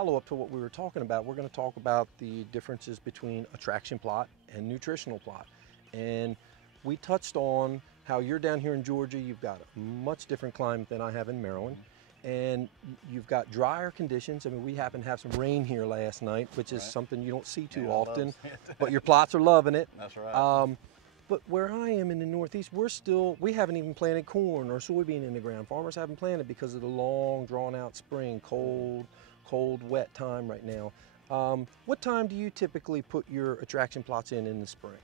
follow-up to what we were talking about, we're going to talk about the differences between a traction plot and nutritional plot. And we touched on how you're down here in Georgia, you've got a much different climate than I have in Maryland. And you've got drier conditions. I mean, we happen to have some rain here last night, which is something you don't see too often, but your plots are loving it. That's right. But where I am in the Northeast, we haven't even planted corn or soybean in the ground. Farmers haven't planted because of the long, drawn-out spring, cold, wet time right now. What time do you typically put your attraction plots in the spring?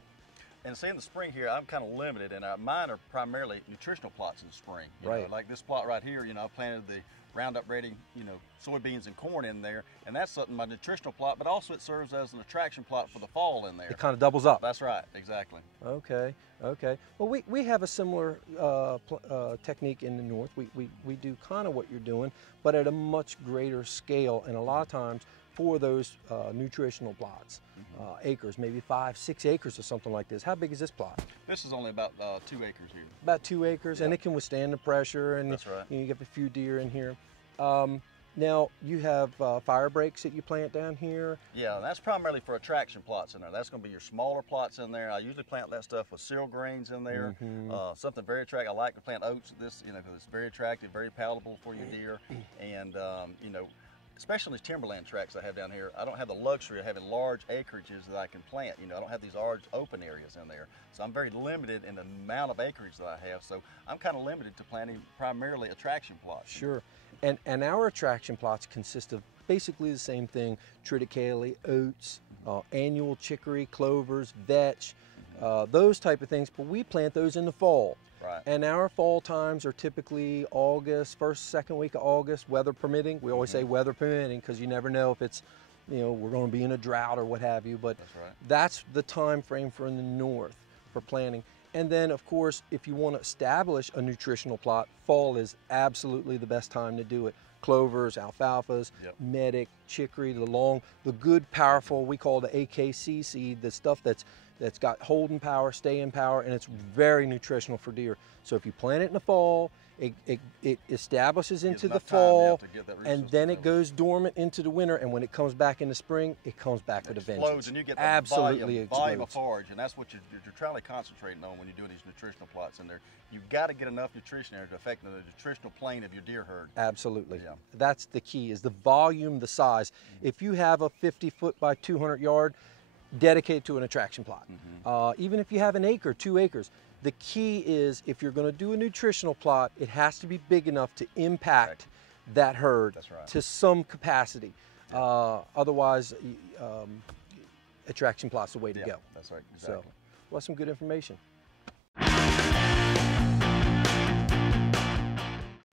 And see, in the spring here, I'm kind of limited, and mine are primarily nutritional plots in the spring. You know, like this plot right here, you know, I planted the Roundup Ready, you know, soybeans and corn in there, and that's something, my nutritional plot, but also it serves as an attraction plot for the fall in there. It kind of doubles up. That's right, exactly. Okay, okay. Well, we have a similar technique in the north. We do kind of what you're doing, but at a much greater scale, and a lot of times for those nutritional plots, acres, maybe 5-6 acres or something like this. How big is this plot? This is only about 2 acres here. About 2 acres, and it can withstand the pressure, and that's right. You get a few deer in here. Now, you have fire breaks that you plant down here? Yeah, that's primarily for attraction plots in there. That's going to be your smaller plots in there. I usually plant that stuff with cereal grains in there, something very attractive. I like to plant oats, this, you know, because it's very attractive, very palatable for your deer, and, you know, especially in these timberland tracts I have down here, I don't have the luxury of having large acreages that I can plant. You know, I don't have these large open areas in there. So I'm very limited in the amount of acreage that I have. So I'm kind of limited to planting primarily attraction plots. Sure. And our attraction plots consist of basically the same thing: triticale, oats, annual chicory, clovers, vetch, those type of things. But we plant those in the fall. Right. And our fall times are typically August, first, second week of August, weather permitting. We always say weather permitting because you never know if it's, you know, we're going to be in a drought or what have you. But that's the time frame for in the north for planting. And then, of course, if you want to establish a nutritional plot, fall is absolutely the best time to do it. Clovers, alfalfas, medic, chicory, the good, powerful, we call the AKC seed, the stuff that's got holding power, staying power, and it's very nutritional for deer. So if you plant it in the fall, it establishes into the fall, and then it goes dormant into the winter, and when it comes back in the spring, it comes back with a vengeance. And you get absolutely volume of forage, and that's what you're trying to concentrate on when you're doing these nutritional plots in there. You've got to get enough nutrition there to affect the nutritional plane of your deer herd. Absolutely. Yeah. That's the key, is the volume, the size. If you have a 50-foot by 200-yard, dedicate to an attraction plot. Even if you have an acre, 2 acres, the key is if you're going to do a nutritional plot, it has to be big enough to impact that herd to some capacity. Otherwise, attraction plot's the way to go. That's right, exactly. So, well, that's some good information.